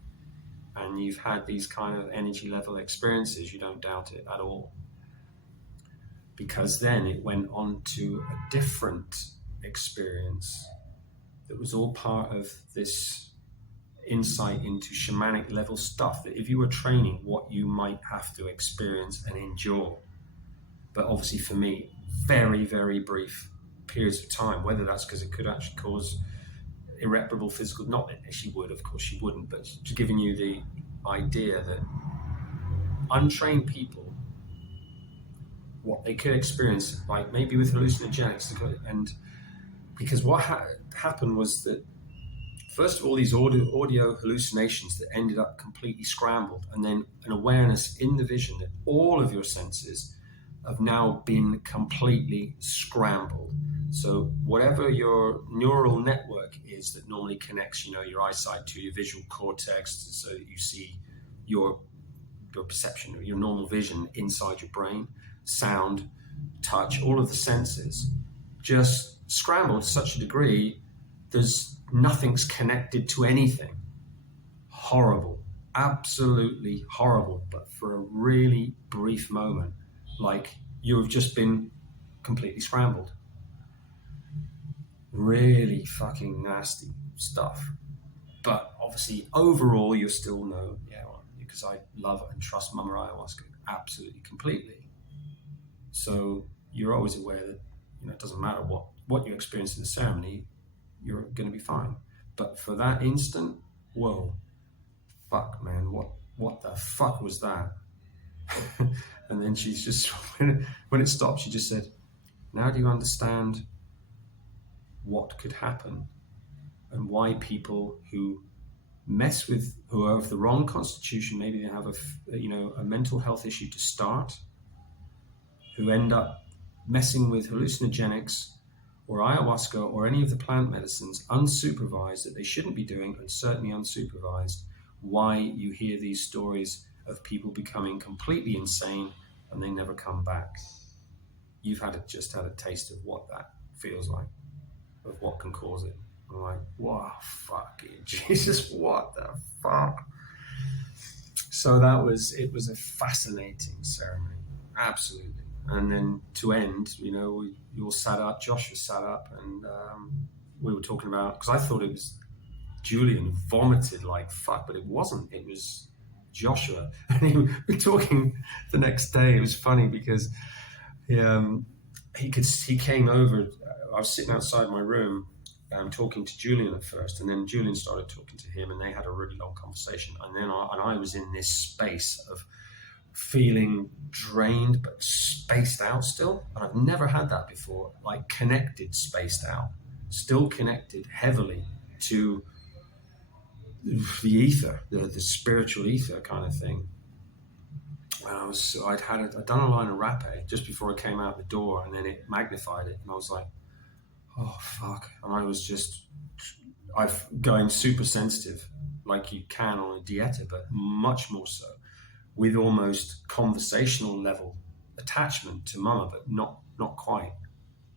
and you've had these kind of energy level experiences, you don't doubt it at all. Because then it went on to a different experience that was all part of this insight into shamanic level stuff, that if you were training, what you might have to experience and endure. But obviously for me, very, very brief periods of time, whether that's because it could actually cause irreparable physical, not that she would, of course she wouldn't, but just giving you the idea that untrained people, what they could experience, like maybe with hallucinogenics, and because what happened was that, first of all, these audio hallucinations that ended up completely scrambled, and then an awareness in the vision that all of your senses have now been completely scrambled. So whatever your neural network is that normally connects, your eyesight to your visual cortex, so that you see your perception, or your normal vision inside your brain, sound, touch, all of the senses, just scrambled to such a degree, nothing's connected to anything. Horrible, absolutely horrible, but for a really brief moment, like you've just been completely scrambled. Really fucking nasty stuff. But obviously, overall, you still know, because I love and trust Mama Ayahuasca absolutely, completely. So you're always aware that, it doesn't matter what you experience in the ceremony, you're going to be fine. But for that instant, whoa, fuck, man, what the fuck was that? And then she's just, when it stopped, she just said, now do you understand what could happen and why people who are of the wrong constitution, maybe they have a mental health issue to start, who end up messing with hallucinogenics or ayahuasca or any of the plant medicines unsupervised that they shouldn't be doing, and certainly unsupervised, why you hear these stories of people becoming completely insane and they never come back. You've just had a taste of what that feels like, of what can cause it. I'm like, wow, fucking Jesus, what the fuck? So it was a fascinating ceremony, absolutely. And then to end, we all sat up, Joshua sat up, and we were talking about, because I thought it was Julian vomited like fuck, but it wasn't. It was Joshua. And we were talking the next day. It was funny because he came over. I was sitting outside my room talking to Julian at first, and then Julian started talking to him, and they had a really long conversation. And then I was in this space of feeling drained but spaced out still, and I've never had that before. Like connected, spaced out, still connected heavily to the ether, the spiritual ether kind of thing. And I'd done a line of rapé just before I came out the door, and then it magnified it, and I was like, oh fuck. And I've going super sensitive, like you can on a Dieta, but much more so, with almost conversational level attachment to Mama, but not quite.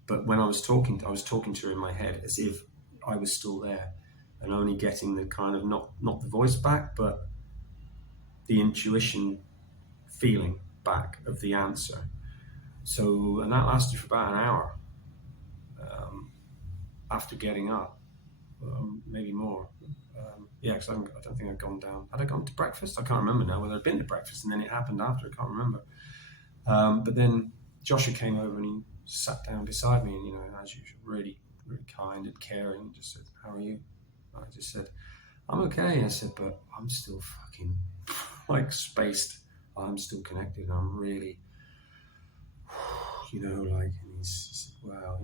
But when I was talking to her in my head as if I was still there, and only getting the kind of not the voice back, but the intuition feeling back of the answer. So, and that lasted for about an hour after getting up, maybe more. Because I don't think I'd gone down. Had I gone to breakfast? I can't remember now whether I'd been to breakfast, and then it happened after. I can't remember. But then Joshua came over and he sat down beside me, and as usual, really, really kind and caring, and just said, "How are you?" I just said, "I'm okay." I said, "But I'm still fucking like spaced. I'm still connected. And I'm really, like." And he said, "Wow,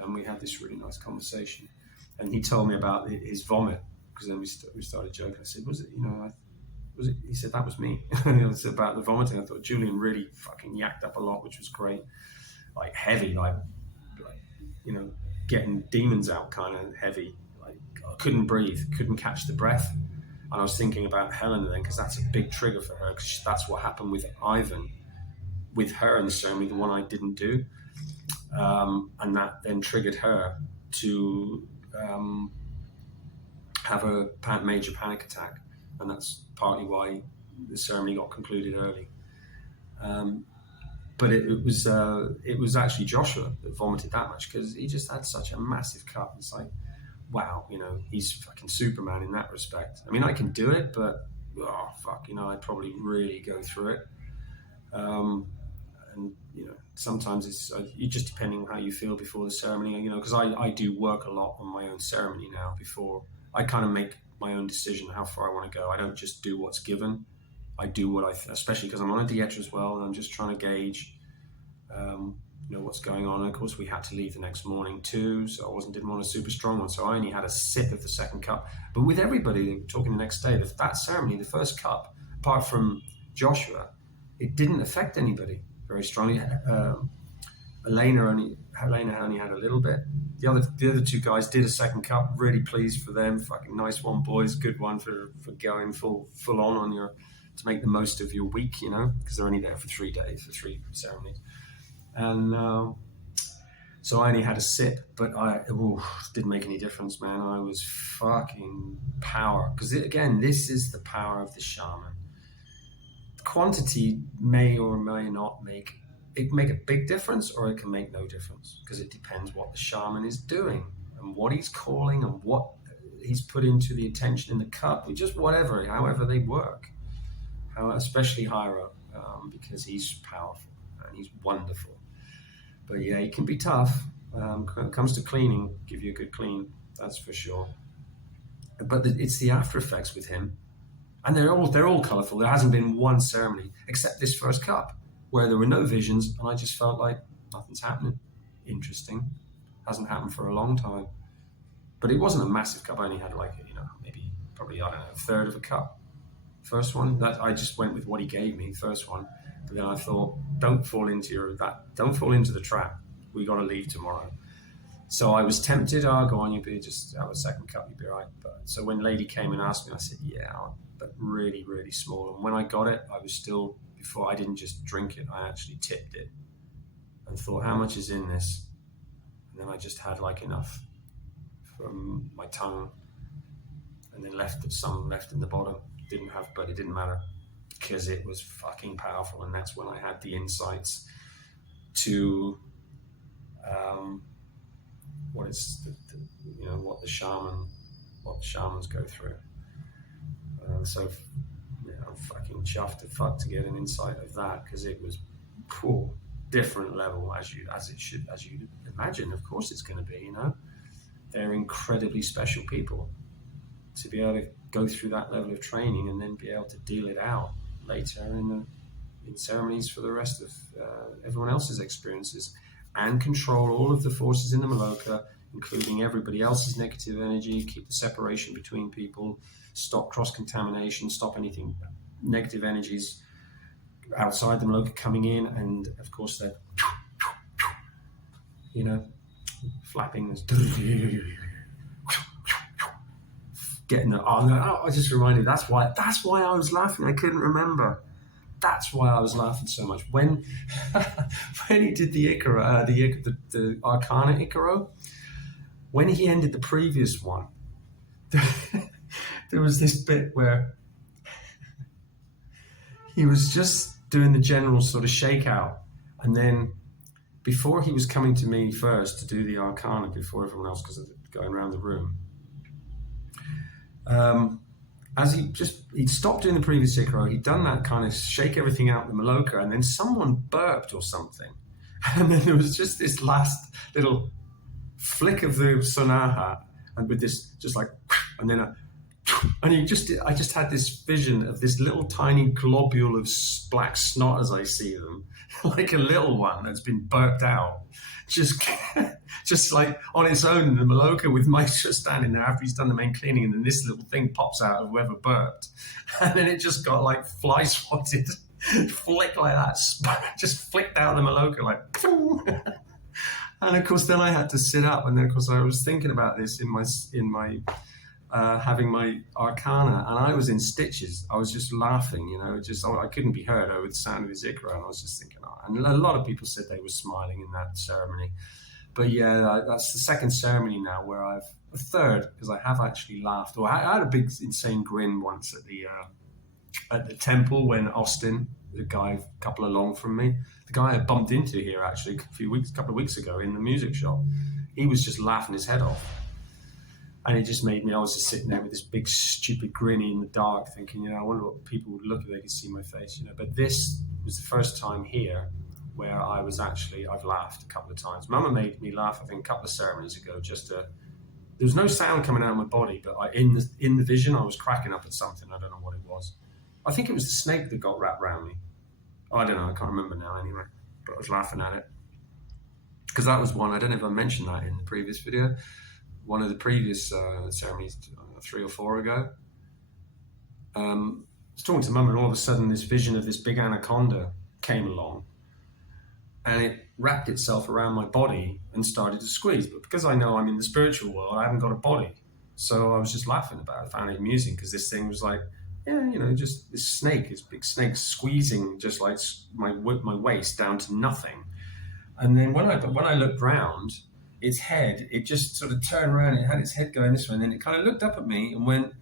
And we had this really nice conversation, and he told me about his vomit, because then we started joking. I said, "Was it? Was it?" He said, "That was me." It's about the vomiting. I thought Julian really fucking yacked up a lot, which was great, like heavy, like getting demons out, kind of heavy. I couldn't breathe, couldn't catch the breath. And I was thinking about Helena then, because that's a big trigger for her, because that's what happened with Ivan, with her in the ceremony, the one I didn't do. And that then triggered her to have a major panic attack. And that's partly why the ceremony got concluded early. But it was actually Joshua that vomited that much, because he just had such a massive cup. It's like, wow, he's fucking Superman in that respect. I mean, I can do it, but oh fuck, I'd probably really go through it. And sometimes it's just depending on how you feel before the ceremony. Because I do work a lot on my own ceremony now. Before I kind of make my own decision how far I want to go. I don't just do what's given. I do what especially because I'm on a Dieta as well, and I'm just trying to gauge what's going on. And of course, we had to leave the next morning too, so I didn't want a super strong one, so I only had a sip of the second cup. But with everybody talking the next day, that ceremony, the first cup, apart from Joshua, it didn't affect anybody very strongly. Helena only had a little bit. The other two guys did a second cup. Really pleased for them. Fucking nice one, boys. Good one for going full on to make the most of your week, because they're only there for 3 days, for 3 ceremonies. And so I only had a sip, but it didn't make any difference, man. I was fucking power. Because again, this is the power of the shaman. Quantity may or may not make a big difference, or it can make no difference, because it depends what the shaman is doing and what he's calling and what he's put into the attention in the cup, just however they work, especially higher up, because he's powerful and he's wonderful. But yeah, he can be tough. When it comes to cleaning, give you a good clean, that's for sure. But it's the after effects with him, and they're all colourful. There hasn't been one ceremony except this first cup where there were no visions, and I just felt like nothing's happening. Interesting. Hasn't happened for a long time. But it wasn't a massive cup. I only had maybe probably, I don't know, a third of a cup. First one, that I just went with what he gave me, first one. But then I thought, don't fall into the trap. We got to leave tomorrow. So I was tempted. Oh, go on, just have a second cup, you'll be right. But so when lady came and asked me, I said, yeah, but really, really small. And when I got it, I was still, before I didn't just drink it, I actually tipped it and thought, how much is in this? And then I just had like enough from my tongue, and then some left in the bottom. But it didn't matter because it was fucking powerful. And that's when I had the insights to what the shamans go through. So I'm fucking chuffed to get an insight of that, because it was cool, different level as you imagine. Of course, it's going to be. They're incredibly special people. To be able to go through that level of training and then be able to deal it out later in ceremonies for the rest of everyone else's experiences, and control all of the forces in the Maloka, including everybody else's negative energy, keep the separation between people, stop cross-contamination, stop anything negative energies outside the Maloka coming in, and of course they're flapping this, getting the I just reminded, that's why I was laughing. I couldn't remember. That's why I was laughing so much when he did the Icaro, the Arcana Icaro. When he ended the previous one, there was this bit where he was just doing the general sort of shakeout, and then before he was coming to me first to do the Arcana before everyone else, because of going around the room, as he'd stopped doing the previous Icaro, he'd done that kind of shake everything out in the Maloka, and then someone burped or something, and then there was just this last little flick of the sonaha, and with this just like, and then I just had this vision of this little tiny globule of black snot, as I see them, like a little one that's been burped out, just like on its own in the Maloka, with Maestro standing there after he's done the main cleaning, and then this little thing pops out of whoever burped, and then it just got like fly swatted, flick like that, just flicked out of the Maloka like. And of course, then I had to sit up, and then of course I was thinking about this in my having my Arcana, and I was in stitches. I was just laughing, I couldn't be heard over the sound of his Icaro, and I was just thinking, and a lot of people said they were smiling in that ceremony. But yeah, that's the second ceremony now where a third, because I have actually laughed. Or I had a big insane grin once at the temple when Austin, the guy a couple along from me, the guy I bumped into here actually a couple of weeks ago in the music shop, he was just laughing his head off. And it just made me, I was just sitting there with this big stupid grin in the dark thinking, I wonder what people would look if they could see my face, But this was the first time here where I've laughed a couple of times. Mama made me laugh, I think, a couple of ceremonies ago, there was no sound coming out of my body, but in the vision, I was cracking up at something. I don't know what it was. I think it was the snake that got wrapped around me. I don't know, I can't remember now anyway, but I was laughing at it. Because that was one, I don't know if I mentioned that in the previous video, one of the previous ceremonies 3 or 4 ago. I was talking to Mum, and all of a sudden this vision of this big anaconda came along, and it wrapped itself around my body and started to squeeze. But because I know I'm in the spiritual world, I haven't got a body. So I was just laughing about it. I found it amusing, because this thing was like, just this snake, this big snake squeezing just like my waist down to nothing. And then when I looked round, its head, it just sort of turned around. It had its head going this way, and then it kind of looked up at me and went,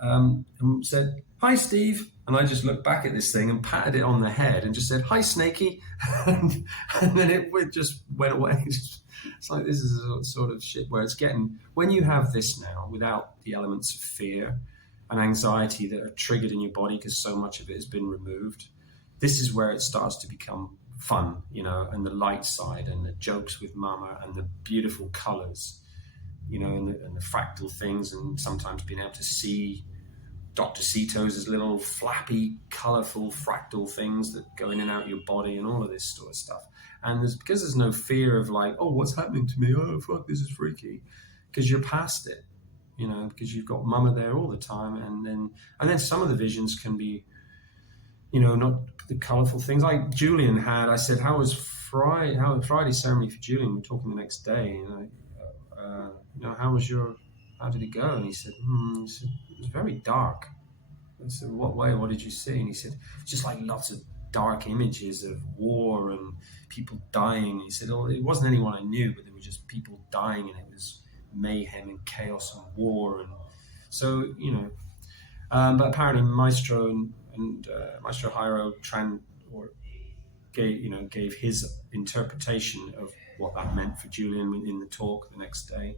and said, "Hi, Steve." And I just looked back at this thing and patted it on the head and just said, "Hi, Snakey." and then it just went away. It's like, this is a sort of shit where it's getting, when you have this now without the elements of fear and anxiety that are triggered in your body because so much of it has been removed, this is where it starts to become fun, and the light side, and the jokes with Mama, and the beautiful colors, and the fractal things, and sometimes being able to see Dr. Cito's little flappy, colorful fractal things that go in and out of your body, and all of this sort of stuff. And because there's no fear of like, oh, what's happening to me? Oh, fuck, this is freaky. Because you're past it, because you've got Mama there all the time. And then some of the visions can be not the colourful things. Like Julian had, I said, how was Friday's ceremony for Julian? We're talking the next day, how did it go? And he said, it was very dark. I said, what way? What did you see? And he said, just like lots of dark images of war and people dying. He said, oh, it wasn't anyone I knew, but there were just people dying, and it was mayhem and chaos and war. And so, but apparently Maestro and Maestro Jairo gave his interpretation of what that meant for Julian in the talk the next day,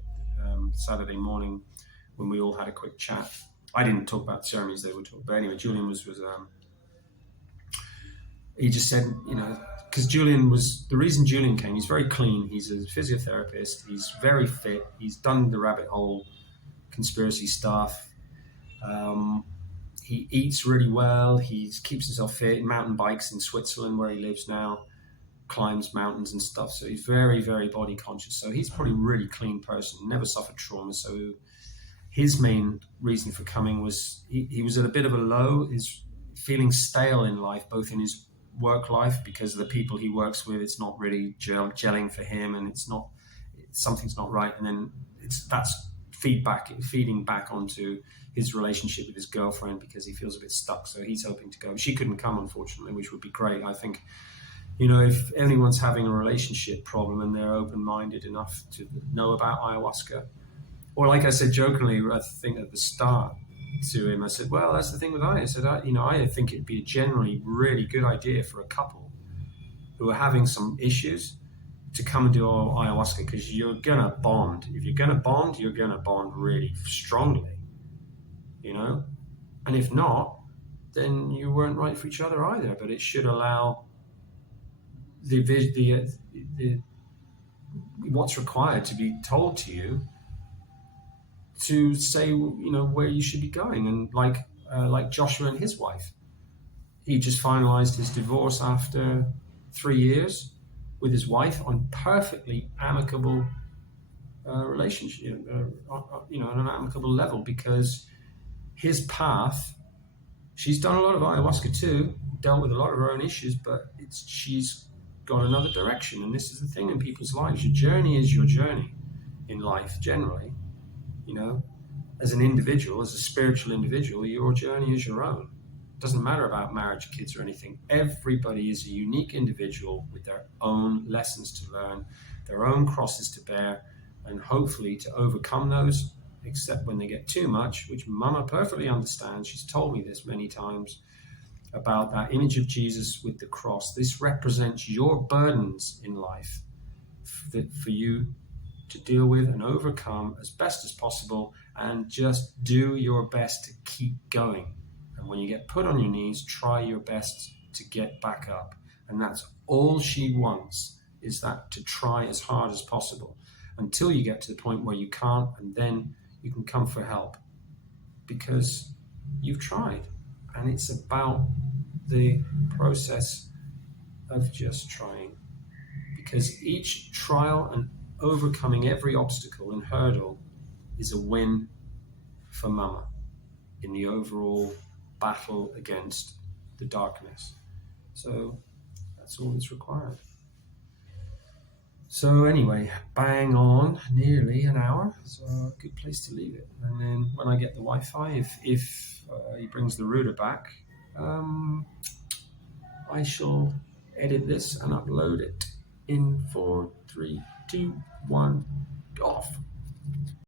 Saturday morning, when we all had a quick chat. I didn't talk about ceremonies; they were talking. But anyway, Julian was he just said, because Julian was the reason Julian came. He's very clean. He's a physiotherapist. He's very fit. He's done the rabbit hole conspiracy stuff. He eats really well. He keeps himself fit. Mountain bikes in Switzerland, where he lives now, climbs mountains and stuff. So he's very, very body conscious. So he's probably a really clean person. Never suffered trauma. So his main reason for coming was he was at a bit of a low. He's feeling stale in life, both in his work life, because the people he works with, it's not really gelling for him, and something's not right. And then that's feeding back onto his relationship with his girlfriend, because he feels a bit stuck. So he's hoping to go. She couldn't come, unfortunately, which would be great. I think, if anyone's having a relationship problem and they're open-minded enough to know about ayahuasca, or like I said jokingly, I think at the start to him, I said, well, that's the thing with I said, I think it'd be a generally really good idea for a couple who are having some issues to come and do ayahuasca, because you're going to bond. If you're going to bond, you're going to bond really strongly, and if not, then you weren't right for each other either. But it should allow the what's required to be told to you to say, where you should be going. And like Joshua and his wife, he just finalized his divorce after 3 years with his wife on perfectly amicable relationship, on an amicable level, because his path, she's done a lot of ayahuasca too, dealt with a lot of her own issues, but she's got another direction. And this is the thing in people's lives. Your journey is your journey in life generally. As an individual, as a spiritual individual, your journey is your own. It doesn't matter about marriage, kids, or anything. Everybody is a unique individual with their own lessons to learn, their own crosses to bear, and hopefully to overcome those, except when they get too much, which Mama perfectly understands. She's told me this many times about that image of Jesus with the cross. This represents your burdens in life for you to deal with and overcome as best as possible, and just do your best to keep going. And when you get put on your knees, try your best to get back up. And that's all she wants, is that to try as hard as possible until you get to the point where you can't, and then you can come for help because you've tried. And it's about the process of just trying, because each trial and overcoming every obstacle and hurdle is a win for Mama in the overall battle against the darkness. So that's all that's required. So anyway, bang on, nearly an hour. So a good place to leave it. And then when I get the Wi-Fi, if he brings the router back, I shall edit this and upload it in 4, 3, 2, 1, off.